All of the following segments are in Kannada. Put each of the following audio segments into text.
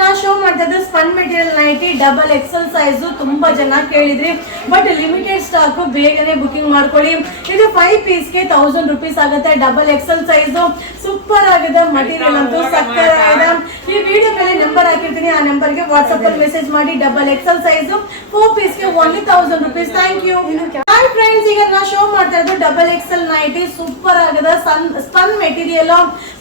ನಾ ಶೋ ಮಾಡ್ತಾ ಇದ್ದು spun material nighty double XL size ತುಂಬಾ ಜನ ಕೇಳಿದ್ರಿ. ಬಟ್ ಲಿಮಿಟೆಡ್ ಸ್ಟಾಕ್, ಬೇಗನೆ ಬುಕಿಂಗ್ ಮಾಡ್ಕೊಳ್ಳಿ. ಇದು 5 ಪೀಸ್ಗೆ 1000 ರೂಪೀಸ್ ಆಗುತ್ತೆ. ಡಬಲ್ ಎಕ್ಸೆಲ್ ಸೈಜ್ ಸೂಪರ್ ಆಗಿದೆ. ಮಟೀರಿಯಲ್ ಅಂತೂ ಸಕ್ಕರ್ ಆಗಿದೆ. ಈ ವಿಡಿಯೋ ಮೇಲೆ ನಂಬರ್ ಹಾಕಿರ್ತೀನಿ, ಆ ನಂಬರ್ಗೆ ವಾಟ್ಸ್ಆಪ್ ಅಲ್ಲಿ ಮೆಸೇಜ್ ಮಾಡಿ. ಡಬಲ್ ಎಕ್ಸೆಲ್ ಸೈಜ್ 4 ಪೀಸ್ಗೆ only 1000 rupees. Thank you. Hi friends, ಈಗ ನಾ ಶೋ ಮಾಡ್ತಾ ಇದ್ದು ಡಬಲ್ ಎಕ್ಸೆಲ್ ನೈಟಿ ಸೂಪರ್ ಆಗಿದೆ. ಸ್ಪನ್ ಮೆಟೀರಿಯಲ್,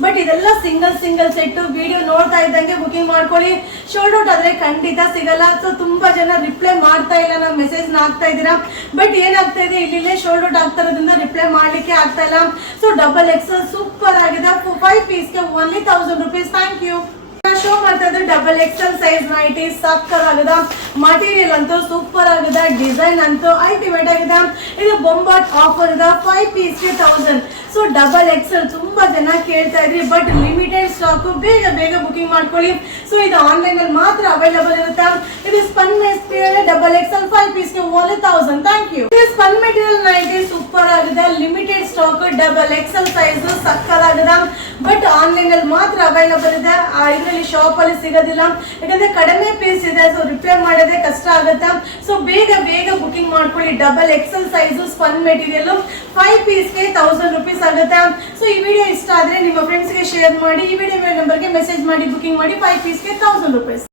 ಬಟ್ ಇದೆಲ್ಲ ಸಿಂಗಲ್ ಸೆಟ್. ವಿಡಿಯೋ ನೋಡ್ತಾ ಇದ್ದಂಗೆ ಬುಕಿಂಗ್ ಮಾಡ್ಕೊಳ್ಳಿ. ಶೋಲ್ಡ್ ಔಟ್ ಆದ್ರೆ ಖಂಡಿತ ಸಿಗಲ್ಲ. ಸೊ ತುಂಬಾ ಜನ ರಿಪ್ಲೈ ಮಾಡ್ತಾ ಇಲ್ಲ, ನಾವು ಮೆಸೇಜ್ ಹಾಕ್ತಾ ಇದ್ದೀರಾ. ಬಟ್ ಏನಾಗ್ತಾ ಇದೆ, ಇಲ್ಲೇ ಶೋಲ್ಡ್ ಔಟ್ ಆಗ್ತಾ ಇರೋದ್ರಿಂದ ರಿಪ್ಲೈ ಮಾಡ್ಲಿಕ್ಕೆ ಆಗ್ತಾ ಇಲ್ಲ. ಸೊ ಡಬಲ್ ಎಕ್ಸೆಲ್ ಸೂಪರ್ ಆಗಿದೆ. 5 ಪೀಸ್ಗೆ only 1000 rupees. Thank you. Show ಮಾಡ್ತಾ ಇದ್ದು ಡಬಲ್ ಎಕ್ಸೆಲ್ ಸೈಜ್ ನೈಟಿ ಸಕ್ಕರ್ ಆಗಿದೆ. ಮಟೀರಿಯಲ್ ಅಂತೂ ಸೂಪರ್ ಆಗಿದೆ. ಡಿಸೈನ್ ಅಂತೂ ಅಲ್ಟಿಮೇಟ್ ಆಗಿದೆ. ಇದು ಬೊಂಬಾಟ್ ಆಫರ್ ಇದೆ. 5 ಪೀಸ್ಗೆ 1000. ಸೊ ಡಬಲ್ ಎಕ್ಸೆಲ್ ತುಂಬಾ ಜನ ಕೇಳ್ತಾ ಇದ್ರಿ, ಬಟ್ ಲಿಮಿಟೆಡ್ ಸ್ಟಾಕ್. ಬೇಗ ಬುಕಿಂಗ್ ಮಾಡ್ಕೊಳ್ಳಿ. ಸೊ ಇದು ಆನ್ಲೈನ್ ಅಲ್ಲಿ ಮಾತ್ರ ಅವೈಲೇಬಲ್ ಇರುತ್ತೆ. ಇದು ಸ್ಪನ್ ಮೆಟೀರಿಯಲ್ ಡಬಲ್ ಎಕ್ಸೆಲ್ 5 ಪೀಸ್ಗೆ ಓನ್ಲಿ 1000. Thank you. ಇದು ಸ್ಪನ್ ಮೆಟೀರಿಯಲ್ ನೈಟಿ ಸೂಪರ್ ಆಗಿದೆ. Limited stock, double XL size ಸಕ್ಕರ್ ಆಗಿದೆ. ಬಟ್ ಆನ್ಲೈನ್ ಅಲ್ಲಿ ಮಾತ್ರ ಅವೈಲೇಬಲ್ ಇದೆ. ಇದರಲ್ಲಿ ಶಾಪ್ ಅಲ್ಲಿ ಸಿಗೋದಿಲ್ಲ, ಯಾಕಂದ್ರೆ ಕಡಿಮೆ ಪೀಸ್ ಇದೆ. ಸೊ ರಿಪೇರ್ ಮಾಡೋದೇ ಕಷ್ಟ ಆಗುತ್ತೆ. ಸೊ ಬೇಗ ಬುಕಿಂಗ್ ಮಾಡ್ಕೊಳ್ಳಿ. Double XL size spun material 5 ಪೀಸ್ಗೆ 1000 ರೂಪೀಸ್ ಆಗುತ್ತೆ. ಸೊ ಈ ವಿಡಿಯೋ ಇಷ್ಟ ಆದ್ರೆ ನಿಮ್ಮ ಫ್ರೆಂಡ್ಸ್ಗೆ ಶೇರ್ ಮಾಡಿ. ಈ ವಿಡಿಯೋ ನಂಬರ್ಗೆ ಮೆಸೇಜ್ ಮಾಡಿ ಬುಕಿಂಗ್ ಮಾಡಿ. 5 ಪೀಸ್ಗೆ 1000 ರೂಪೀಸ್.